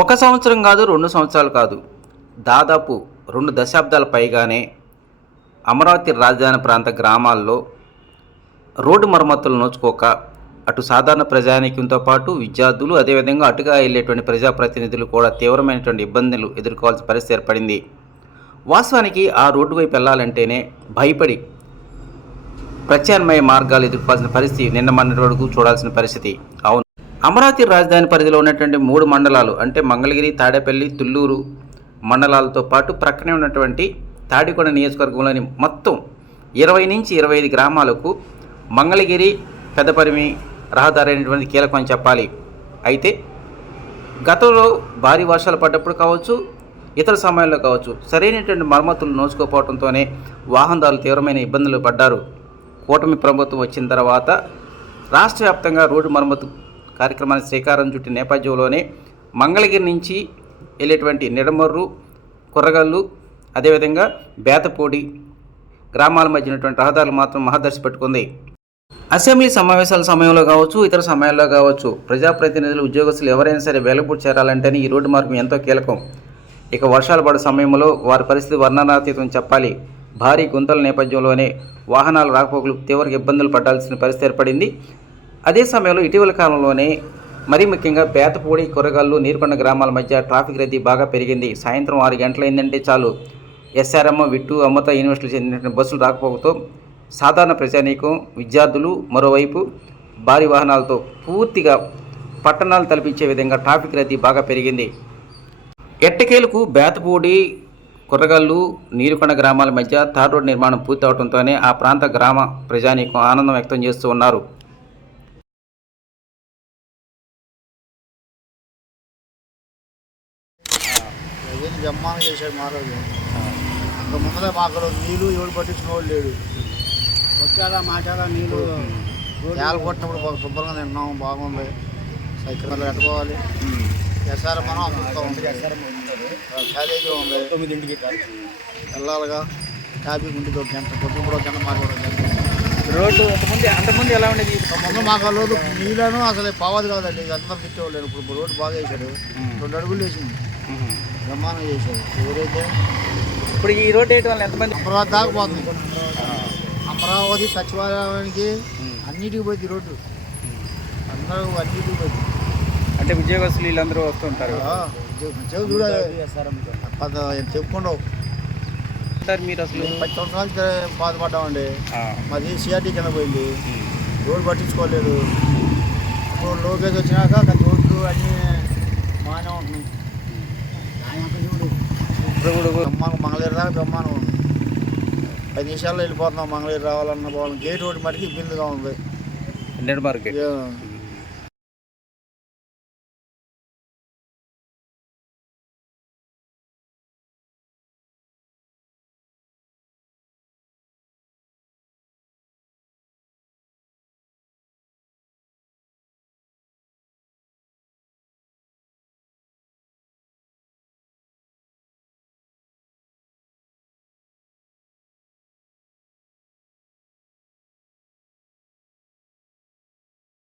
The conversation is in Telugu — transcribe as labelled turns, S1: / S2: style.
S1: ఒక సంవత్సరం కాదు రెండు సంవత్సరాలు కాదు. దాదాపు రెండు దశాబ్దాల పైగానే అమరావతి రాజధాని ప్రాంత గ్రామాల్లో రోడ్డు మరమ్మతులు నోచుకోక అటు సాధారణ ప్రజానీకంతో పాటు విద్యార్థులు అదేవిధంగా అటుగా వెళ్ళేటువంటి ప్రజాప్రతినిధులు కూడా తీవ్రమైనటువంటి ఇబ్బందులు ఎదుర్కోవాల్సిన పరిస్థితి ఏర్పడింది. వాస్తవానికి ఆ రోడ్డు వైపు వెళ్ళాలంటేనే భయపడి ప్రత్యామ్నాయ మార్గాలు ఎదుర్కోవాల్సిన పరిస్థితి నిన్న మొన్నటి వరకు చూడాల్సిన పరిస్థితి. అమరావతి రాజధాని పరిధిలో ఉన్నటువంటి మూడు మండలాలు అంటే మంగళగిరి తాడేపల్లి తుళ్ళూరు మండలాలతో పాటు ప్రక్కనే ఉన్నటువంటి తాడికొండ నియోజకవర్గంలోని మొత్తం ఇరవై నుంచి ఇరవై ఐదు గ్రామాలకు మంగళగిరి పెద్దపరిమి రహదారి అనేటువంటి కీలకం అని చెప్పాలి. అయితే గతంలో భారీ వర్షాలు పడ్డప్పుడు కావచ్చు ఇతర సమయాల్లో కావచ్చు సరైనటువంటి మరమ్మతులు నోచుకోపోవడంతోనే వాహనదారులు తీవ్రమైన ఇబ్బందులు పడ్డారు. కూటమి ప్రభుత్వం వచ్చిన తర్వాత రాష్ట్ర వ్యాప్తంగా రోడ్డు మరమ్మతు కార్యక్రమానికి శ్రీకారం చుట్టిన నేపథ్యంలోనే మంగళగిరి నుంచి వెళ్ళేటువంటి నిడమర్రు కుర్రగల్లు అదేవిధంగా బేతపూడి గ్రామాల మధ్య ఉన్నటువంటి రహదారులు మాత్రం మహదర్శి పెట్టుకుంది. అసెంబ్లీ సమావేశాల సమయంలో కావచ్చు ఇతర సమయాల్లో కావచ్చు ప్రజాప్రతినిధులు ఉద్యోగస్తులు ఎవరైనా సరే వెలుగుబడి చేరాలంటేనే ఈ రోడ్డు మార్గం ఎంతో కీలకం. ఇక వర్షాలు పడే సమయంలో వారి పరిస్థితి వర్ణనాతీతం చెప్పాలి. భారీ గుంతల నేపథ్యంలోనే వాహనాలు రాకపోకలు తీవ్ర ఇబ్బందులు పడాల్సిన పరిస్థితి ఏర్పడింది. అదే సమయంలో ఇటీవల కాలంలోనే మరీ ముఖ్యంగా బేతపూడి కొరగల్లు నీరుకొండ గ్రామాల మధ్య ట్రాఫిక్ రద్దీ బాగా పెరిగింది. సాయంత్రం ఆరు గంటలైందంటే చాలు. ఎస్ఆర్ఎం విట్టు అమృత యూనివర్సిటీ చెందినటువంటి బస్సులు రాకపోవడంతో సాధారణ ప్రజానీకం విద్యార్థులు మరోవైపు భారీ వాహనాలతో పూర్తిగా పట్టణాలు తలపించే విధంగా ట్రాఫిక్ రద్దీ బాగా పెరిగింది. ఎట్టకేలకు బేతపూడి కుర్రగల్లు నీరుకొండ గ్రామాల మధ్య తార్ రోడ్ నిర్మాణం పూర్తి అవడంతోనే ఆ ప్రాంత గ్రామ ప్రజానీకం ఆనందం వ్యక్తం చేస్తూ ఉన్నారు.
S2: జమ్మాన చేశాడు మారోజు అంత ముందరే మాకు నీళ్ళు ఎవడు పట్టించిన వాడు లేడు.
S3: వచ్చాడా మాట్లాడా నీళ్ళు?
S2: నేల కొట్టినప్పుడు బాగా శుభ్రంగా తిన్నాం బాగుంది. సైకిల్ మీద పెట్టుకోవాలి. ఎస్ఆర్ మనం అమ్ముతాం కాలేజీ ఉంది.
S3: తొమ్మిదింటికి.
S2: వెళ్ళాలిగా. ట్రాఫిక్ ఉంటుంది ఒక గంట కూడా ఒక గంట గంట
S1: రోడ్డు అంతకుముందు అంతకుముందు ఎలా ఉండేది?
S2: ముందు మాకు రోజు నీళ్ళను అసలు పావదు కాదండి. అంతా తిట్టేవాళ్ళు ఇప్పుడు. రోడ్డు బాగా వేశాడు రెండు అడుగులు వేసింది. బ్రహ్మాండం చేశాడు ఎవరైతే
S1: ఇప్పుడు ఈ రోడ్డు వేయడం వల్ల ఎంతమంది
S2: అమరావతి దాకా పోతుంది. అమరావతి. సచివాలయానికి అన్నిటికి పోయింది రోడ్డు. అందరూ అన్నిటికి పోయింది.
S1: అంటే ఉద్యోగస్తులు వీళ్ళందరూ వస్తుంటారు.
S2: ఉద్యోగం- చూడాలి. పెద్ద
S1: సార్ మీరు అసలు?
S2: పది సంవత్సరాలు బాధపడ్డామండి. మాది సిఆర్టీ కింద పోయింది. రోడ్డు పట్టించుకోలేదు. ఇప్పుడు లోకేష్ వచ్చినాక రోడ్లు అన్నీ బాగానే ఉంటున్నాయి.
S1: ఇప్పుడు
S2: మంగళగిరి దాకా బ్రహ్మాండం ఉంది. పది నిమిషాల్లో వెళ్ళిపోతున్నాం మంగళగిరి రావాలన్న పోవాలని గేట్ రోడ్డు మటుకు ఇబ్బందిగా ఉంది.
S1: మార్కెట్.